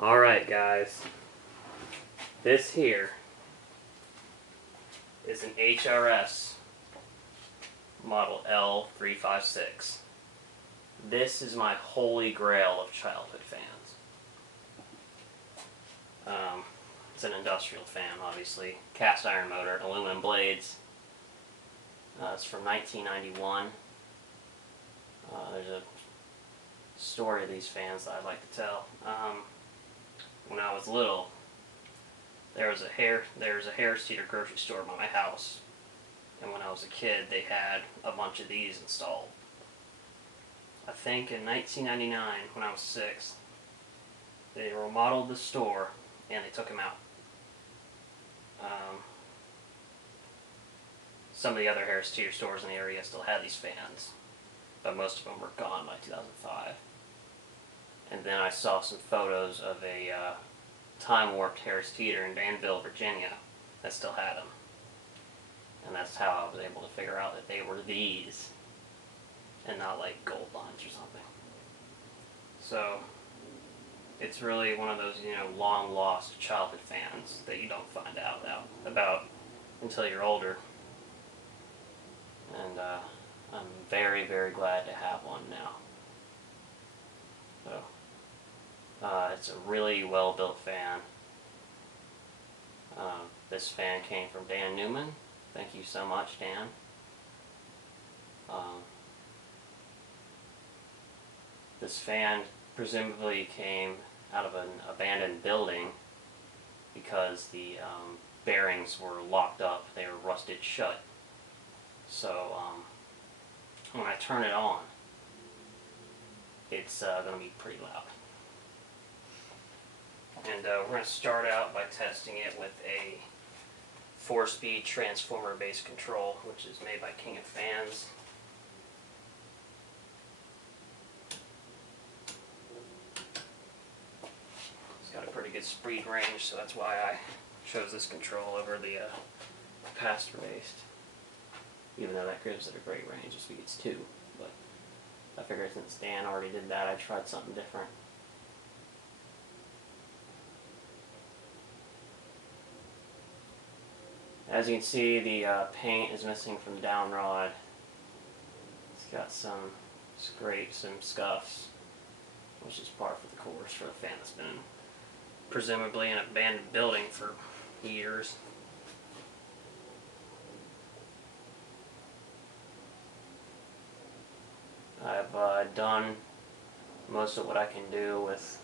Alright guys, this here is an HRS model L356. This is my holy grail of childhood fans. It's an industrial fan, obviously. Cast iron motor, aluminum blades. It's from 1991. There's a story of these fans that I'd like to tell. When I was little, there was a Harris Teeter grocery store by my house, and when I was a kid, they had a bunch of these installed. I think in 1999, when I was 6, they remodeled the store and they took them out. Some of the other Harris Teeter stores in the area still had these fans, but most of them were gone by 2005. And then I saw some photos of a time-warped Harris Teeter in Danville, Virginia that still had them. And that's how I was able to figure out that they were these and not like gold lines or something. So it's really one of those, long-lost childhood fans that you don't find out about until you're older. And I'm very, very glad to have one now. So it's a really well-built fan. This fan came from Dan Newman. Thank you so much, Dan. This fan presumably came out of an abandoned building because the bearings were locked up. They were rusted shut. So when I turn it on, it's going to be pretty loud. And we're going to start out by testing it with a 4-speed transformer-based control, which is made by King of Fans. It's got a pretty good speed range, so that's why I chose this control over the capacitor-based. Even though that gives it a great range of speeds too. But I figured since Dan already did that, I tried something different. As you can see, the paint is missing from the down rod. It's got some scrapes and scuffs, which is par for the course for a fan that's been presumably in an abandoned building for years. I've done most of what I can do with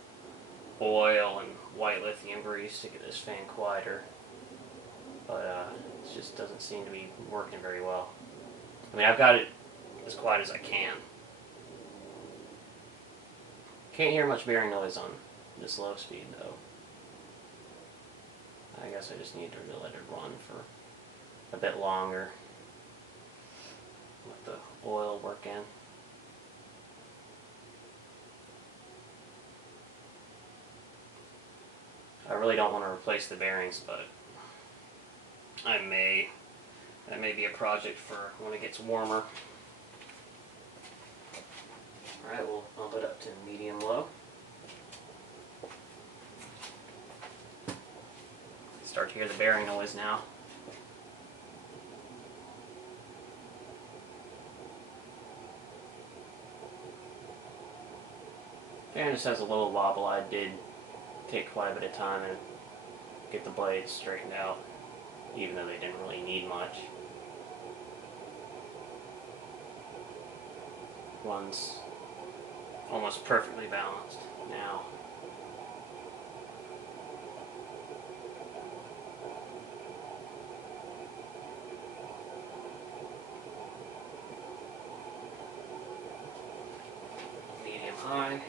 oil and white lithium grease to get this fan quieter, but it just doesn't seem to be working very well. I mean, I've got it as quiet as I can. Can't hear much bearing noise on this low speed though. I guess I just need to let it run for a bit longer. Let the oil work in. I really don't want to replace the bearings, but I may. That may be a project for when it gets warmer. Alright, we'll bump it up to medium-low. Start to hear the bearing noise now. Fan just has a little wobble. I did take quite a bit of time and get the blades straightened out, even though they didn't really need much. One's almost perfectly balanced now. Medium high.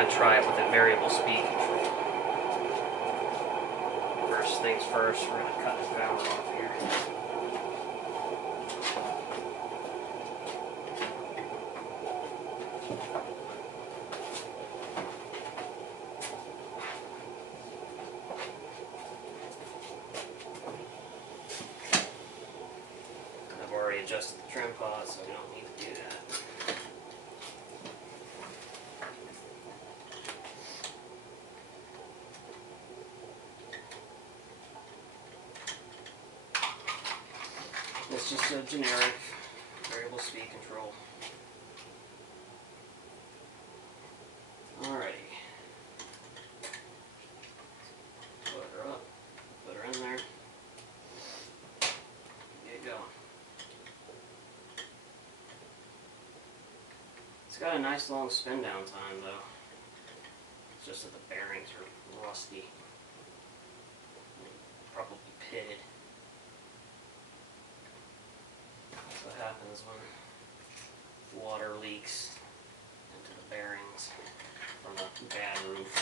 going to try it with a variable speed control. First things first, we're going to cut the power off here. I've already adjusted the trim pod, so we don't need to do that. It's just a generic variable speed control. Alrighty. Put her up, put her in there, get it going. It's got a nice long spin down time though. It's just that the bearings are rusty. Probably pitted. That's what happens when water leaks into the bearings from a bad roof.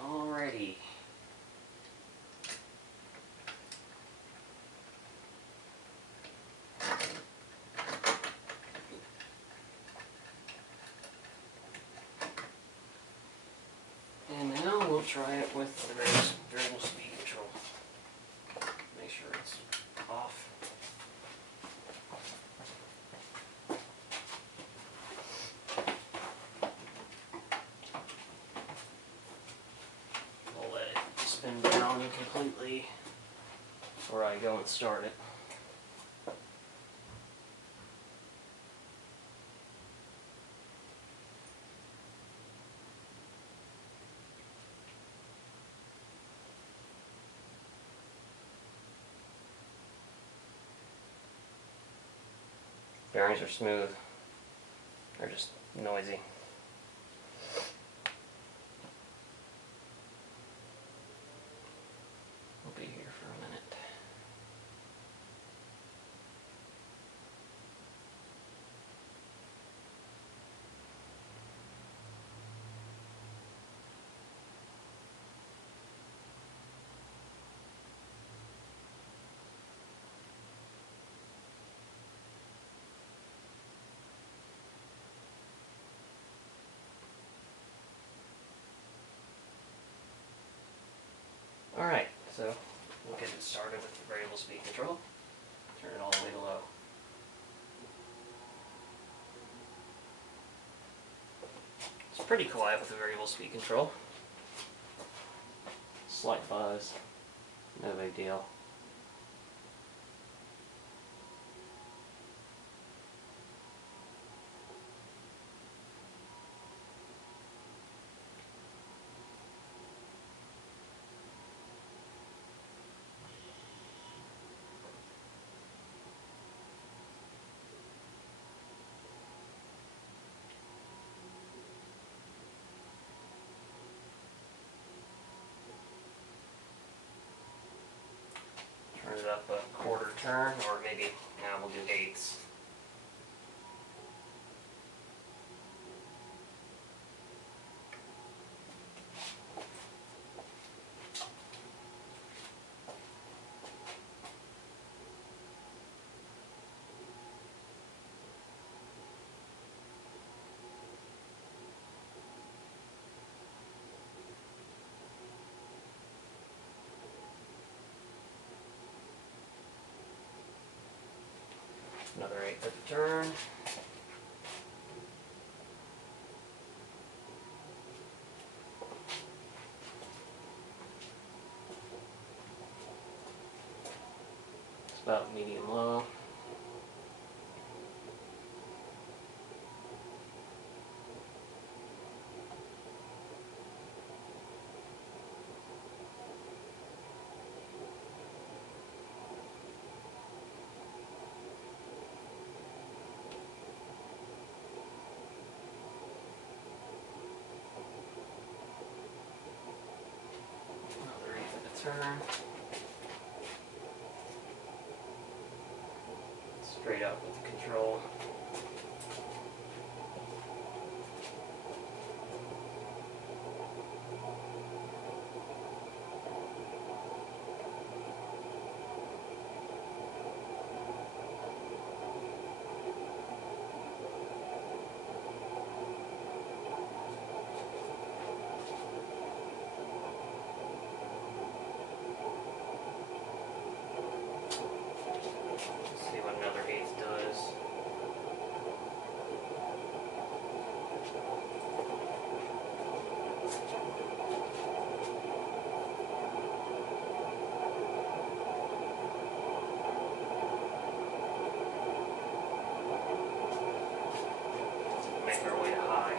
Alrighty. And now we'll try it with the variable speed control. Make sure it's off. We'll let it spin down completely before I go and start it. Bearings are smooth. They're just noisy. We'll be here for a minute. Alright, so we'll get it started with the variable speed control. Turn it all the way to low. It's pretty quiet with the variable speed control. Slight buzz, no big deal. Turn it up a quarter turn, or maybe now we'll do eighths. Another eighth of the turn. It's about medium low. Another eighth of a turn. straight up with the control. See what another eighth does. Make our way to high.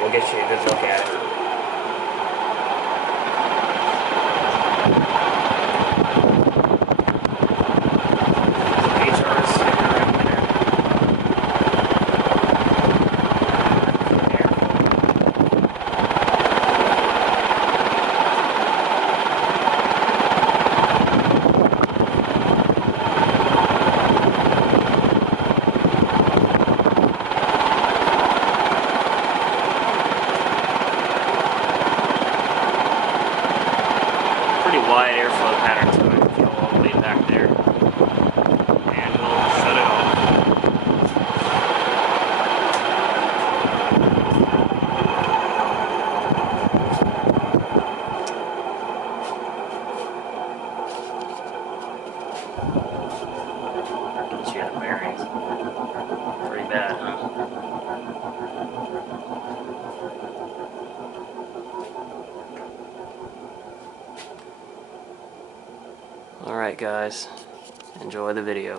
We'll get you a good look at it. HRS right there. Pretty wide airflow pattern to it. Go all the way back there. And we'll shut it off. Get you the bearings. Pretty bad, huh? Alright guys, enjoy the video.